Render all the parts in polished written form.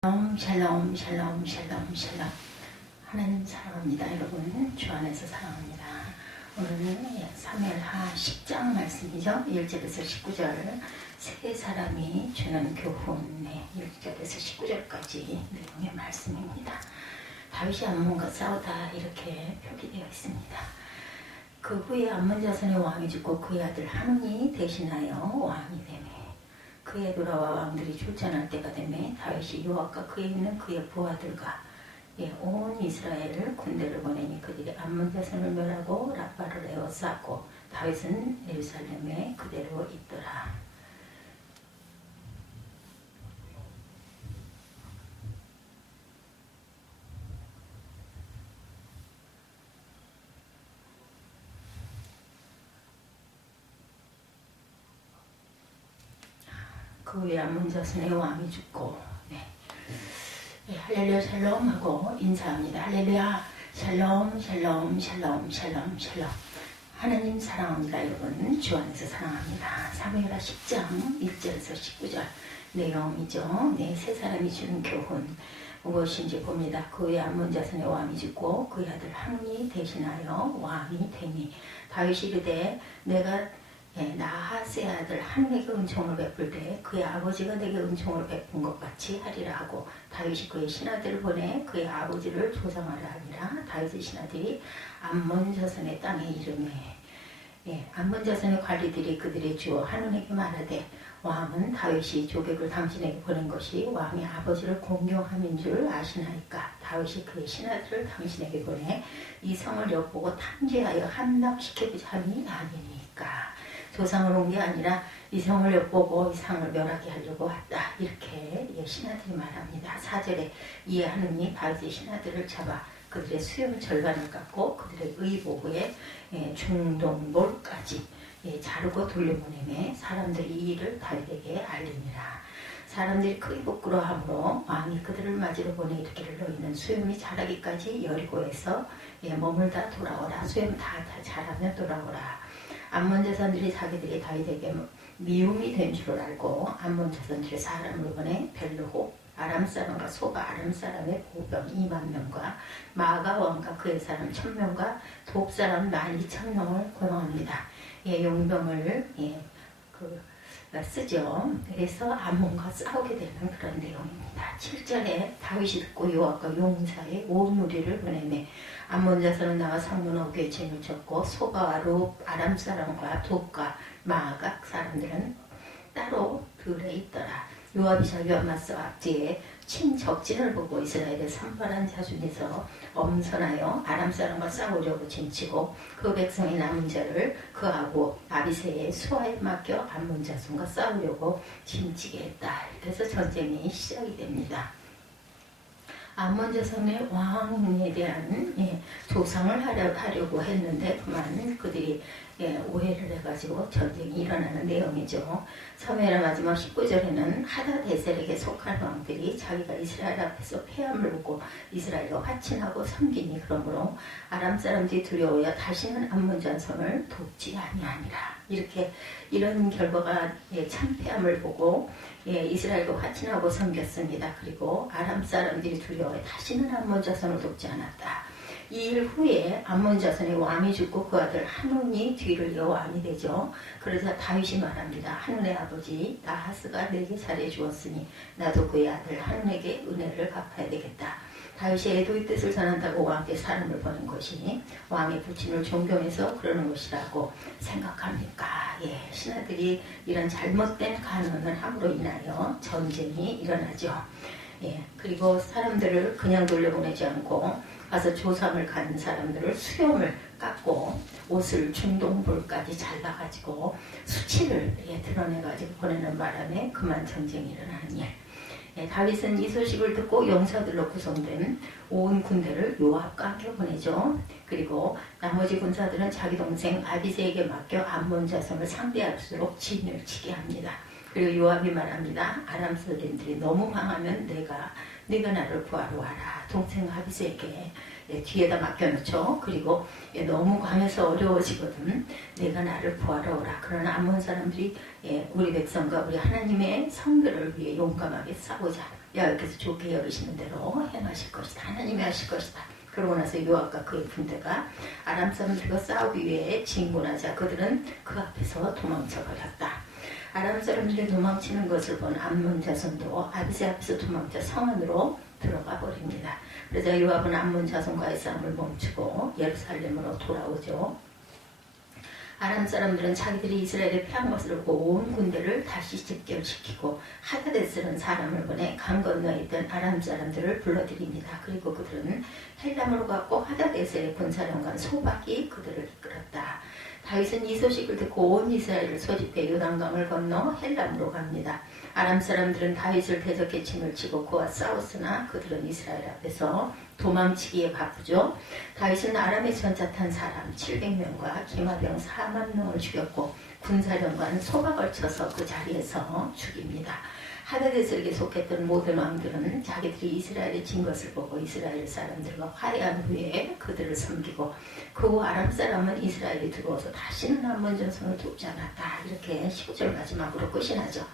샬롬 샬롬 샬롬 샬롬. 하나님 사랑합니다. 여러분 주 안에서 사랑합니다. 오늘은 사무엘하 10장 말씀이죠. 1절에서 19절 세 사람이 주는 교훈 1절에서 19절까지 내용의 말씀입니다. 다윗이 암몬과 싸우다 이렇게 표기되어 있습니다. 그 후에 암몬 자손의 왕이 죽고 그의 아들 한운이 대신하여 왕이 되매 그에 돌아와 왕들이 출전할 때가 되매 다윗이 요압과 그에 있는 그의 부하들과 온 이스라엘을 군대를 보내니 그들이 암몬 자손을 멸하고 라빠를 에워쌌고 다윗은 예루살렘에 그대로 있더라. 그 후에 암몬 자손의 왕이 죽고 할렐루야 샬롬 하고 인사합니다. 할렐루야 샬롬 샬롬 샬롬 샬롬 샬롬. 하나님 사랑합니다. 여러분 주 안에서 사랑합니다. 사무엘하 10장 1절에서 19절 내용이죠. 세 사람이 주는 교훈 무엇인지 봅니다. 그 후에 암몬 자손의 왕이 죽고 그의 아들 한운이 대신하여 왕이 되니 다윗이 이르되 내가 나하스의 아들 한운에게 은총을 베풀 때 그의 아버지가 내게 은총을 베푼 것 같이 하리라 하고 다윗이 그의 신하들을 보내 그의 아버지를 조상하라 하니라. 다윗의 신하들이 암몬 자손의 땅에 이르매 암몬 자손의 관리들이 그들의 주 한운에게 말하되 왕은 다윗이 조객을 당신에게 보낸 것이 왕의 아버지를 공경함인 줄 아시나이까. 다윗이 그의 신하들을 당신에게 보내 이 성을 엿보고 탐지하여 함락시켜보자 함이 아니니까. 조상을 온 게 아니라 이 성을 엿보고 이 상을 멸하게 하려고 왔다. 이렇게 신하들이 말합니다. 4절에 이에 하느니 다윗의 신하들을 잡아 그들의 수염 절반을 깎고 그들의 의복에 중동볼까지 자르고 돌려보내매 사람들이 이 일을 다윗에게 알리니라. 사람들이 크게 부끄러워하므로 왕이 그들을 맞으러 보내 이르기를 너희는 수염이 자라기까지 여리고에서 머물다 돌아오라. 수염 다 자라면 돌아오라. 암몬 자손들이 자기들이 다윗에게 미움이 된 줄 알고 암몬 자손들이 사람을 보내 벨르호 아람 사람과 소바 아람 사람의 보병 2만 명과 마가 왕과 그의 사람 1000명과 돕 사람 12,000명을 고용합니다. 용병을 쓰죠. 그래서 암몬과 싸우게 되는 그런 내용입니다. 7절에 다윗이 듣고 요압과 용사의 온 무리를 보내매 암몬 자손은 나와 성문 어귀에 진을 쳤고 소바와 룹 아람 사람과 돕과 마각 사람들은 따로 들에 있더라. 요압이 자기와 맞서 앞뒤에 친적진을 보고 이스라엘의 산발한 자손에서 엄선하여 아람 사람과 싸우려고 진치고 그 백성의 남은 자를 그하고 아비새의 수하에 맡겨 암몬 자손과 싸우려고 진치게 했다. 그래서 전쟁이 시작이 됩니다. 암몬 자손의 왕에 대한 조상을 하려고 했는데 그만 그들이 오해를 해가지고 전쟁이 일어나는 내용이죠. 사무엘하 마지막 19절에는 하다데셀에게 속한 왕들이 자기가 이스라엘 앞에서 패함을 보고 이스라엘과 화친하고 섬기니 그러므로 아람 사람들이 두려워하여 다시는 암몬 자손을 돕지 아니하니라. 이렇게 이런 결과가 참패함을 보고 이스라엘과 화친하고 섬겼습니다. 그리고 아람 사람들이 두려워해 다시는 암몬 자손을 돕지 않았다. 이 일 후에 암몬 자손의 왕이 죽고 그 아들 한운이 뒤를 이어 왕이 되죠. 그래서 다윗이 말합니다. 한운의 아버지 나하스가 내게 잘해 주었으니 나도 그의 아들 한운에게 은혜를 갚아야 되겠다. 다윗이 애도의 뜻을 전한다고 왕께 사람을 보낸 것이니 왕의 부친을 존경해서 그러는 것이라고 생각합니까? 신하들이 이런 잘못된 간언을 함으로 인하여 전쟁이 일어나죠. 그리고 사람들을 그냥 돌려보내지 않고 가서 조상을 갖는 사람들을 수염을 깎고 옷을 중동볼까지 잘라가지고 수치를 드러내가지고 보내는 바람에 그만 전쟁이 일어나는 일. 다윗은 이 소식을 듣고 용사들로 구성된 온 군대를 요압과 함께 보내죠. 그리고 나머지 군사들은 자기 동생 아비새에게 맡겨 암몬 자손을 상대할수록 진을 치게 합니다. 그리고 요압이 말합니다. 아람 사람들이 너무 강하면 네가 나를 구하러 와라. 동생 아비새에게 뒤에다 맡겨놓죠. 그리고 너무 강해서 어려워지거든. 내가 나를 구하러 오라. 그러나 암몬 사람들이 우리 백성과 우리 하나님의 성들을 위해 용감하게 싸우자. 여호와께서 좋게 여기시는 대로 행하실 것이다. 하나님이 하실 것이다. 그러고 나서 요압과 그의 군대가 아람 사람들과 싸우기 위해 진군하자 그들은 그 앞에서 도망쳐 버렸다. 아람 사람들이 도망치는 것을 본 암몬 자손도 아비새 앞에서 도망쳐 성 안으로 들어가 버립니다. 그래서 요압은 암몬 자손과의 싸움을 멈추고 예루살렘으로 돌아오죠. 아람 사람들은 자기들이 이스라엘에 패한 것을 보고 온 군대를 다시 집결시키고 하다데스라는 사람을 보내 강 건너에 있던 아람 사람들을 불러들입니다. 그리고 그들은 헬람으로 갔고 하다데스의 군사령관 소박이 그들을 이끌었다. 다윗은 이 소식을 듣고 온 이스라엘을 소집해 요단강을 건너 헬람으로 갑니다. 아람 사람들은 다윗을 대적해 침을 치고 그와 싸웠으나 그들은 이스라엘 앞에서 도망치기에 바쁘죠. 다윗은 아람의 전차 탄 사람 700명과 기마병 4만 명을 죽였고 군사령관 소박을 쳐서 그 자리에서 죽입니다. 하다데스에게 속했던 모든 왕들은 자기들이 이스라엘에 진 것을 보고 이스라엘 사람들과 화해한 후에 그들을 섬기고 그 후 아람 사람은 이스라엘에 들어와서 다시는 암몬 전선을 돕지 않았다. 이렇게 15절 마지막으로 끝이 나죠.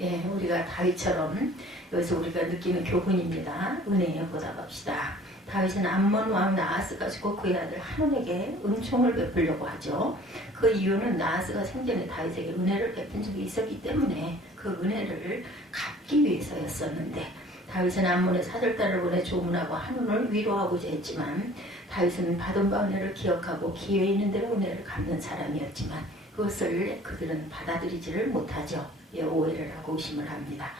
예, 우리가 다윗처럼 여기서 우리가 느끼는 교훈입니다. 은혜에 보답합시다. 다윗은 암몬 왕 나하스가 죽고 그의 아들 한온에게 은총을 베풀려고 하죠. 그 이유는 나하스가 생전에 다윗에게 은혜를 베푼 적이 있었기 때문에 그 은혜를 갚기 위해서였었는데 다윗은 암몬의 사절단을 보내 조문하고 한온을 위로하고자 했지만 다윗은 받은 바 은혜를 기억하고 기회 있는 대로 은혜를 갚는 사람이었지만 그것을 그들은 받아들이지를 못하죠. 예, 오해를 하고 의심을 합니다.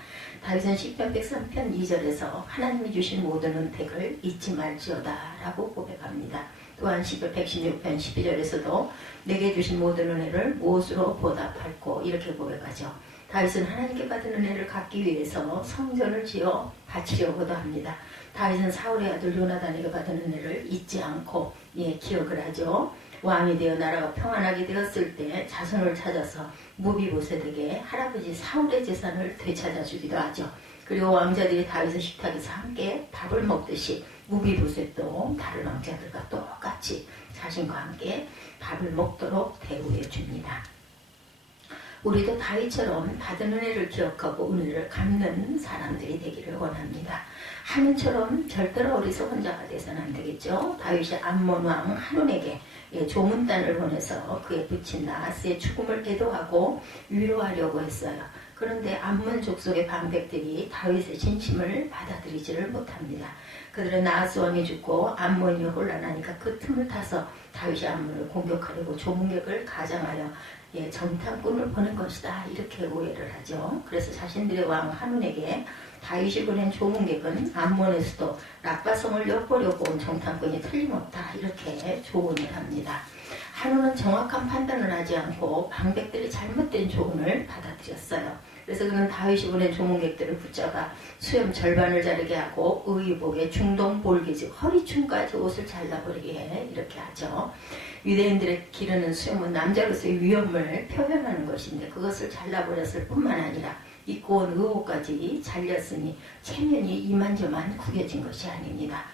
다윗은 시편 103편 2절에서 하나님이 주신 모든 은택을 잊지 말지어다 라고 고백합니다. 또한 시편 116편 12절에서도 내게 주신 모든 은혜를 무엇으로 보답할꼬 이렇게 고백하죠. 다윗은 하나님께 받은 은혜를 갚기 위해서 성전을 지어 바치려고도 합니다. 다윗은 사울의 아들 요나단에게 받은 은혜를 잊지 않고 기억을 하죠. 왕이 되어 나라가 평안하게 되었을 때 자손을 찾아서 무비보셋에게 할아버지 사울의 재산을 되찾아주기도 하죠. 그리고 왕자들이 다윗의 식탁에서 함께 밥을 먹듯이 무비보셋도 다른 왕자들과 똑같이 자신과 함께 밥을 먹도록 대우해 줍니다. 우리도 다윗처럼 받은 은혜를 기억하고 은혜를 갚는 사람들이 되기를 원합니다. 한온처럼 절대로 어리석은 자가 되서는 안 되겠죠. 다윗이 암몬 왕 한온에게 조문단을 보내서 그의 부친 나하스의 죽음을 애도하고 위로하려고 했어요. 그런데 암몬 족속의 방백들이 다윗의 진심을 받아들이지를 못합니다. 그들은 나하스 왕이 죽고 암몬이 혼란하니까 그 틈을 타서 다윗이 암몬을 공격하려고 조문객을 가장하여 정탐꾼을 보낸 것이다. 이렇게 오해를 하죠. 그래서 자신들의 왕 한온에게 다윗이 보낸 조문객은 암몬의 수도 라빠성을 엿보려고 온 정탐꾼이 틀림없다. 이렇게 조언을 합니다. 한온은 정확한 판단을 하지 않고 방백들이 잘못된 조언을 받아들였어요. 그래서 그는 다윗이 보낸 조문객들을 붙잡아 수염 절반을 자르게 하고 의복에 중동 볼기지 허리춤까지 옷을 잘라버리게 해 이렇게 하죠. 유대인들의 기르는 수염은 남자로서의 위엄을 표현하는 것인데 그것을 잘라버렸을 뿐만 아니라 입고 온 의복까지 잘렸으니 체면이 이만저만 구겨진 것이 아닙니다.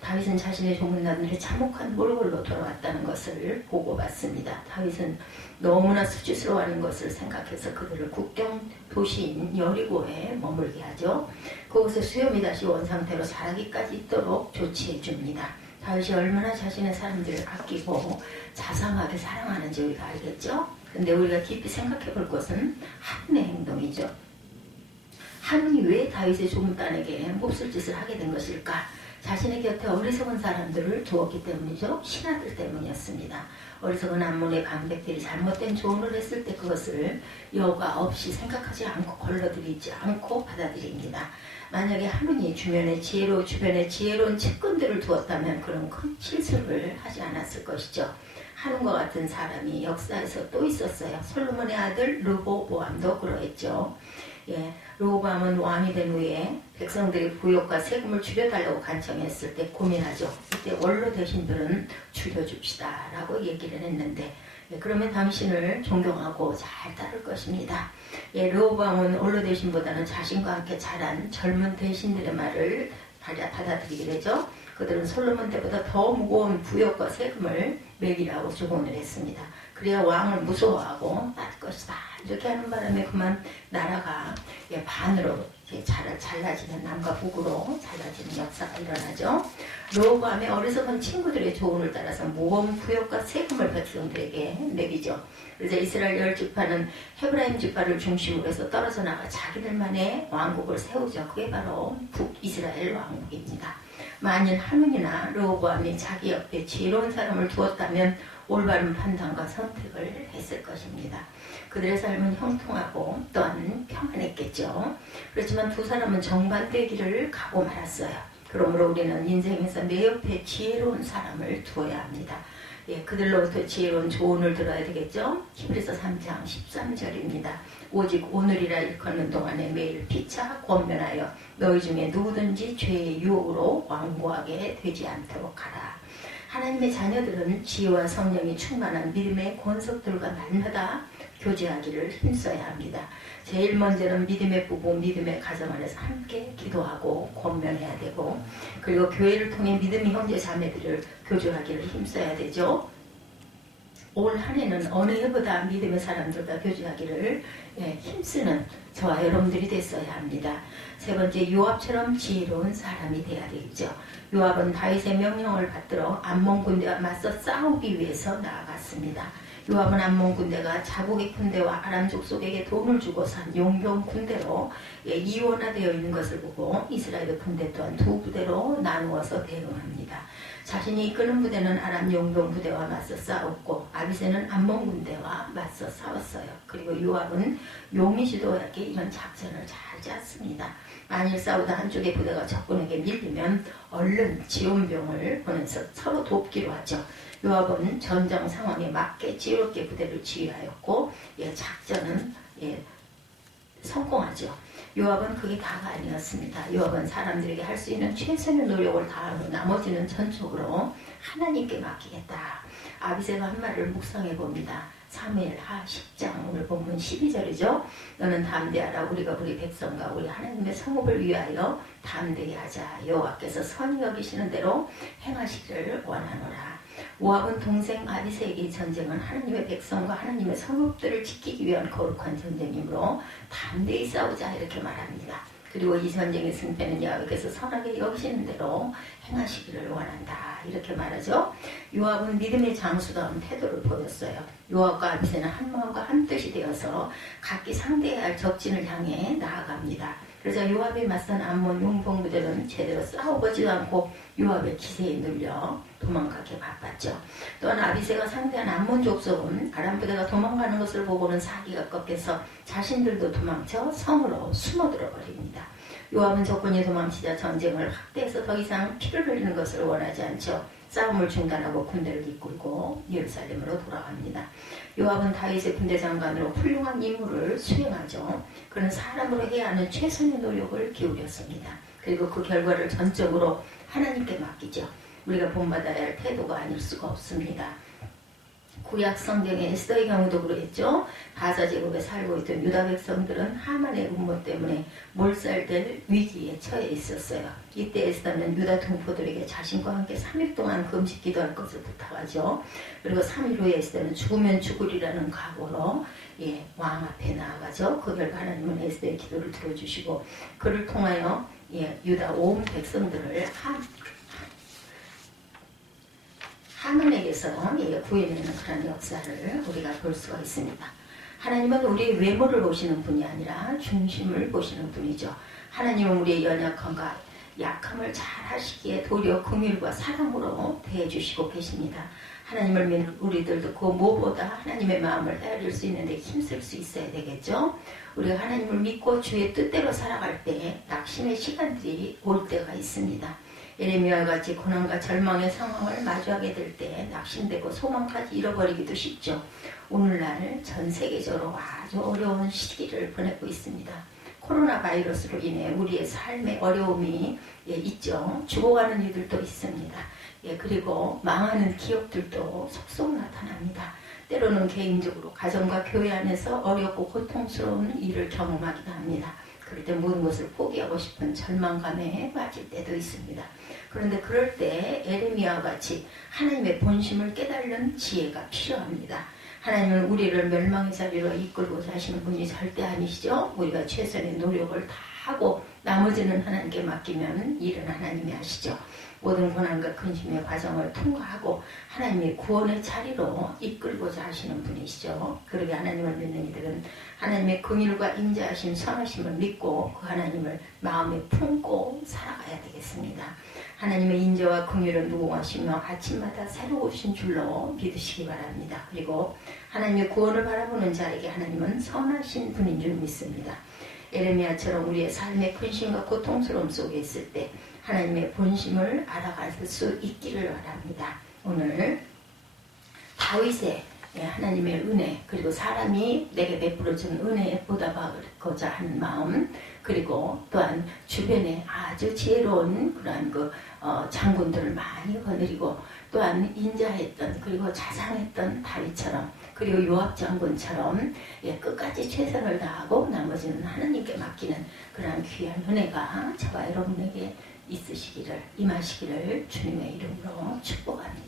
다윗은 자신의 조문단들이 참혹한 몰골로 돌아왔다는 것을 보고받습니다. 다윗은 너무나 수치스러워하는 것을 생각해서 그들을 국경 도시인 여리고에 머물게 하죠. 그곳에 수염이 다시 원상태로 자라기까지 있도록 조치해 줍니다. 다윗이 얼마나 자신의 사람들을 아끼고 자상하게 사랑하는지 우리가 알겠죠? 근데 우리가 깊이 생각해 볼 것은 한의 행동이죠. 한이 왜 다윗의 조문단에게 몹쓸 짓을 하게 된 것일까? 자신의 곁에 어리석은 사람들을 두었기 때문이죠. 신하들 때문이었습니다. 어리석은 암몬의 방백들이 잘못된 조언을 했을 때 그것을 여과 없이 생각하지 않고 걸러들이지 않고 받아들입니다. 만약에 한운이 주변에 지혜로운 측근들을 두었다면 그런 큰 실수를 하지 않았을 것이죠. 한운과 같은 사람이 역사에서 또 있었어요. 솔로몬의 아들 르호보암도 그러했죠. 르호보암은 왕이 된 후에 백성들이 부역과 세금을 줄여달라고 간청했을 때 고민하죠. 이때 원로 대신들은 줄여줍시다 라고 얘기를 했는데 그러면 당신을 존경하고 잘 따를 것입니다. 르호보암은 원로 대신보다는 자신과 함께 자란 젊은 대신들의 말을 받아들이게 되죠. 그들은 솔로몬 때보다 더 무거운 부역과 세금을 매기라고 조언을 했습니다. 그래야 왕을 무서워하고 따를 것이다. 이렇게 하는 바람에 그만 나라가 반으로 잘라지는 남과 북으로 잘라지는 역사가 일어나죠. 로보암의 어리석은 친구들의 조언을 따라서 모범 부역과 세금을 백성들에게 내리죠. 그래서 이스라엘 10지파는 헤브라임 지파를 중심으로 해서 떨어져 나가 자기들만의 왕국을 세우죠. 그게 바로 북이스라엘 왕국입니다. 만일 하문이나 르호보암이 자기 옆에 지혜로운 사람을 두었다면 올바른 판단과 선택을 했을 것입니다. 그들의 삶은 형통하고 또한 평안했겠죠. 그렇지만 두 사람은 정반대의 길을 가고 말았어요. 그러므로 우리는 인생에서 내 옆에 지혜로운 사람을 두어야 합니다. 그들로부터 지혜로운 조언을 들어야 되겠죠. 히브리서 3장 13절입니다. 오직 오늘이라 일컫는 동안에 매일 피차 권면하여 너희 중에 누구든지 죄의 유혹으로 완고하게 되지 않도록 하라. 하나님의 자녀들은 지혜와 성령이 충만한 믿음의 권속들과 날마다 교제하기를 힘써야 합니다. 제일 먼저는 믿음의 부부, 믿음의 가정 안에서 함께 기도하고 권면해야 되고, 그리고 교회를 통해 믿음의 형제 자매들을 교조하기를 힘써야 되죠. 올 한 해는 어느 해보다 믿음의 사람들과 교제하기를 힘쓰는 저와 여러분들이 됐어야 합니다. 세 번째, 요압처럼 지혜로운 사람이 되어야 되겠죠. 요압은 다윗의 명령을 받들어 암몬 군대와 맞서 싸우기 위해서 나아갔습니다. 요압은 암몬 군대가 자국의 군대와 아람 족속에게 돈을 주고 산 용병 군대로 이원화되어 있는 것을 보고 이스라엘의 군대 또한 두 부대로 나누어서 대응합니다. 자신이 이끄는 부대는 아람 용병 부대와 맞서 싸웠고 아비새는 암몬 군대와 맞서 싸웠어요. 그리고 요압은 용이 지도하게 이런 작전을 잘 짰습니다. 만일 싸우다 한쪽의 부대가 적군에게 밀리면 얼른 지원병을 보내서 서로 돕기로 하죠. 요압은 전장 상황에 맞게 지혜롭게 부대를 지휘하였고 작전은 성공하죠. 요압은 그게 다가 아니었습니다. 요압은 사람들에게 할 수 있는 최선의 노력을 다하고 나머지는 전적으로 하나님께 맡기겠다. 아비새가 한 말을 묵상해 봅니다. 사무엘하 10장 오늘 본문 12절이죠. 너는 담대하라. 우리가 우리 백성과 우리 하나님의 성읍을 위하여 담대히 하자. 여호와께서 선히 여기시는 대로 행하시기를 원하노라. 모압은 동생 아비새에게 이 전쟁은 하나님의 백성과 하나님의 성읍들을 지키기 위한 거룩한 전쟁이므로 담대히 싸우자 이렇게 말합니다. 그리고 이 전쟁의 승패는 여호와께서 선하게 여기시는 대로 행하시기를 원한다 이렇게 말하죠. 요압은 믿음의 장수다운 태도를 보였어요. 요압과 아비새는 한 마음과 한 뜻이 되어서 각기 상대해야 할 적진을 향해 나아갑니다. 그러자 요압에 맞선 암몬 용병 부대는 제대로 싸워보지도 않고 요압의 기세에 눌려 도망가게 바빴죠. 또한 아비새가 상대한 암몬 족속은 아람 부대가 도망가는 것을 보고는 사기가 꺾여서 자신들도 도망쳐 성으로 숨어들어 버립니다. 요압은 적군이 도망치자 전쟁을 확대해서 더 이상 피를 흘리는 것을 원하지 않죠. 싸움을 중단하고 군대를 이끌고 예루살렘으로 돌아갑니다. 요압은 다윗의 군대 장관으로 훌륭한 임무를 수행하죠. 그는 사람으로 해야 하는 최선의 노력을 기울였습니다. 그리고 그 결과를 전적으로 하나님께 맡기죠. 우리가 본받아야 할 태도가 아닐 수가 없습니다. 구약 성경의 에스더의 경우도 그러겠죠. 바사 제국에 살고 있던 유다 백성들은 하만의 음모 때문에 몰살될 위기에 처해 있었어요. 이때 에스더는 유다 동포들에게 자신과 함께 3일 동안 금식 기도할 것을 부탁하죠. 그리고 3일 후에 에스더는 죽으면 죽으리라는 각오로 왕 앞에 나아가죠. 그 결과 하나님은 에스더의 기도를 들어주시고 그를 통하여 유다 온 백성들을 하나님에게서 구해내는 그런 역사를 우리가 볼 수가 있습니다. 하나님은 우리의 외모를 보시는 분이 아니라 중심을 보시는 분이죠. 하나님은 우리의 연약함과 약함을 잘 하시기에 도리어 긍휼과 사랑으로 대해주시고 계십니다. 하나님을 믿는 우리들도 그 무엇보다 하나님의 마음을 헤아릴 수 있는데 힘쓸 수 있어야 되겠죠. 우리가 하나님을 믿고 주의 뜻대로 살아갈 때 낙심의 시간들이 올 때가 있습니다. 예레미야와 같이 고난과 절망의 상황을 마주하게 될 때 낙심되고 소망까지 잃어버리기도 쉽죠. 오늘날 전 세계적으로 아주 어려운 시기를 보내고 있습니다. 코로나 바이러스로 인해 우리의 삶에 어려움이 있죠. 죽어가는 이들도 있습니다. 그리고 망하는 기업들도 속속 나타납니다. 때로는 개인적으로 가정과 교회 안에서 어렵고 고통스러운 일을 경험하기도 합니다. 그럴 때 모든 것을 포기하고 싶은 절망감에 빠질 때도 있습니다. 그런데 그럴 때 에레미야와 같이 하나님의 본심을 깨달는 지혜가 필요합니다. 하나님은 우리를 멸망의 자리로 이끌고자 하시는 분이 절대 아니시죠. 우리가 최선의 노력을 다 하고 나머지는 하나님께 맡기면 일은 하나님이 하시죠. 모든 고난과 근심의 과정을 통과하고 하나님의 구원의 자리로 이끌고자 하시는 분이시죠. 그러게 하나님을 믿는 이들은 하나님의 긍휼과 인자하심, 선하심을 믿고 그 하나님을 마음에 품고 살아가야 되겠습니다. 하나님의 인자와 긍휼을 누구하시며 아침마다 새로우신 줄로 믿으시기 바랍니다. 그리고 하나님의 구원을 바라보는 자에게 하나님은 선하신 분인 줄 믿습니다. 에레미야처럼 우리의 삶의 근심과 고통스러움 속에 있을 때 하나님의 본심을 알아갈 수 있기를 바랍니다. 오늘 다윗의 하나님의 은혜, 그리고 사람이 내게 베풀어준 은혜에 보답하고자 하는 마음, 그리고 또한 주변에 아주 지혜로운 그러한 장군들을 많이 거느리고 또한 인자했던, 그리고 자상했던 다윗처럼, 그리고 요압 장군처럼 끝까지 최선을 다하고 나머지는 하나님께 맡기는 그러한 귀한 은혜가 저와 여러분에게 있으시기를, 임하시기를 주님의 이름으로 축복합니다.